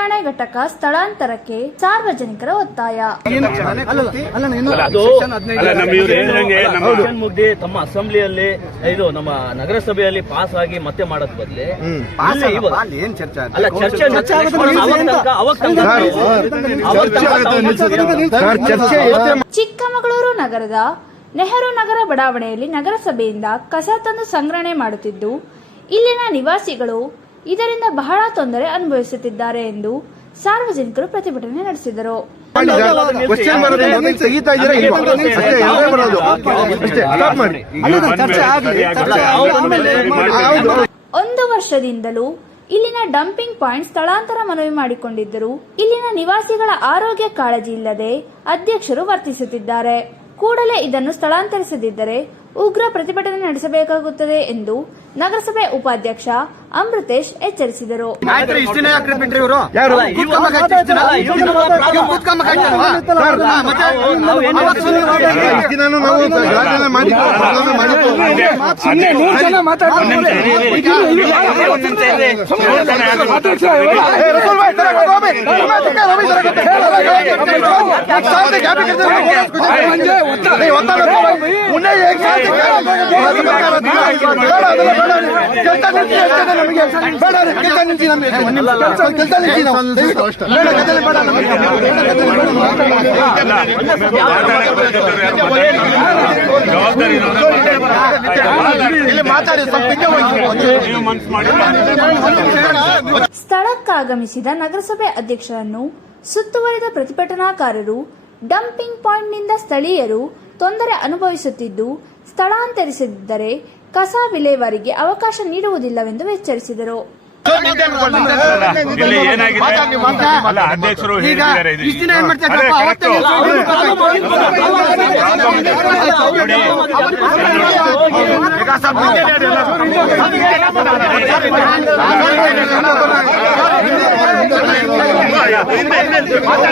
ಸಂಗ್ರಹಣೆ ಘಟಕ ಸ್ಥಳಾಂತರಕ್ಕೆ ಸಾರ್ವಜನಿಕರ ಒತ್ತಾಯ. ಅದು ಅಲ್ಲ, ನಮ್ಮ ಇವ್ರು ಹೇಳ್ದಂಗೆ ನಮ್ಮ- ಸೆಷನ್ ಮುಗ್ದಿ ತಮ್ಮ ಅಸೆಂಬ್ಲಿಯಲ್ಲಿ ಇದು ನಮ್ಮ ನಗರಸಭೆಯಲ್ಲಿ ಪಾಸ್ ಆಗಿ ಮತ್ತೆ ಮಾಡೋದ್ ಬದ್ಲಿ. ಚಿಕ್ಕಮಗಳೂರು ನಗರದ ನೆಹರು ನಗರ ಬಡಾವಣೆಯಲ್ಲಿ ನಗರಸಭೆಯಿಂದ ಕಸ ತಂದು ಸಂಗ್ರಹಣೆ ಮಾಡುತ್ತಿದ್ದು ಇಲ್ಲಿನ ನಿವಾಸಿಗಳು ಇದರಿಂದ ಬಹಳ ತೊಂದರೆ ಅನುಭವಿಸುತ್ತಿದ್ದಾರೆ ಎಂದು ಸಾರ್ವಜನಿಕರು ಪ್ರತಿಭಟನೆ ನಡೆಸಿದರು. ಒಂದು ವರ್ಷದಿಂದಲೂ ಇಲ್ಲಿನ ಡಂಪಿಂಗ್ ಪಾಯಿಂಟ್ ಸ್ಥಳಾಂತರ ಮನವಿ ಮಾಡಿಕೊಂಡಿದ್ದರು. ಇಲ್ಲಿನ ನಿವಾಸಿಗಳ ಆರೋಗ್ಯ ಕಾಳಜಿ ಇಲ್ಲದೆ ಅಧ್ಯಕ್ಷರು ವರ್ತಿಸುತ್ತಿದ್ದಾರೆ. ಕೂಡಲೇ ಇದನ್ನು ಸ್ಥಳಾಂತರಿಸದಿದ್ದರೆ ಉಗ್ರ ಪ್ರತಿಭಟನೆ ನಡೆಸಬೇಕಾಗುತ್ತದೆ ಎಂದು ನಗರಸಭೆ ಉಪಾಧ್ಯಕ್ಷ ಅಮೃತೇಶ್ ಎಚ್ಚರಿಸಿದರು ಸ್ಥಳಕ್ಕಾಗಮಿಸಿದ ನಗರಸಭೆ ಅಧ್ಯಕ್ಷರನ್ನು ಸುತ್ತುವರಿದ ಪ್ರತಿಭಟನಾಕಾರರು ಡಂಪಿಂಗ್ ಪಾಯಿಂಟ್ನಿಂದ ಸ್ಥಳೀಯರು ತೊಂದರೆ ಅನುಭವಿಸುತ್ತಿದ್ದು ಸ್ಥಳಾಂತರಿಸದಿದ್ದರೆ ಕಸ ವಿಲೇವಾರಿಗೆ ಅವಕಾಶ ನೀಡುವುದಿಲ್ಲವೆಂದು ಎಚ್ಚರಿಸಿದರು ಇಲ್ಲಿ ಏನಾಗಿದೆ ಅಲ್ಲ ಅಧ್ಯಕ್ಷರು ಈಗ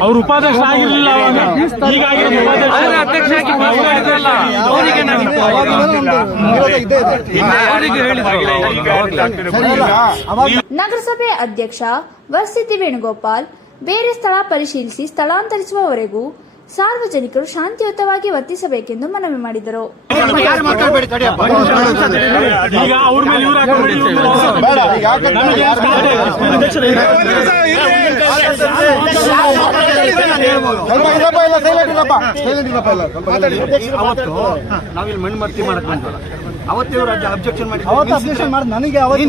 ಅವ್ರು ಉಪಾಧ್ಯಕ್ಷ ಆಗಿರ್ಲಿಲ್ಲ ಅವಾಗ. ಈಗ ಆಗಿರೋದು ಅವರಿಗೆ ನಗರಸಭೆ ಅಧ್ಯಕ್ಷ ವರ್ಸಿದ್ದಿ ವೇಣುಗೋಪಾಲ್ ಬೇರೆ ಸ್ಥಳ ಪರಿಶೀಲಿಸಿ ಸ್ಥಳಾಂತರಿಸುವವರೆಗೂ ಸಾರ್ವಜನಿಕರು ಶಾಂತಿಯುತವಾಗಿ ವರ್ತಿಸಬೇಕೆಂದು ಮನವಿ ಮಾಡಿದರು. ಅವತ್ತು ನಾವಿಲ್ಲಿ ಮಣ್ಣು ಮಾಡಕ್ ಬಂದ್ವಲ್ಲ ಅವತ್ತು ಇವರು ಅಬ್ಜೆಕ್ಷನ್ ಮಾಡಿ ಅವತ್ತು ಅಬ್ಜೆಕ್ಷನ್ ಮಾಡಿ ನನಗೆ ಅವತ್ತು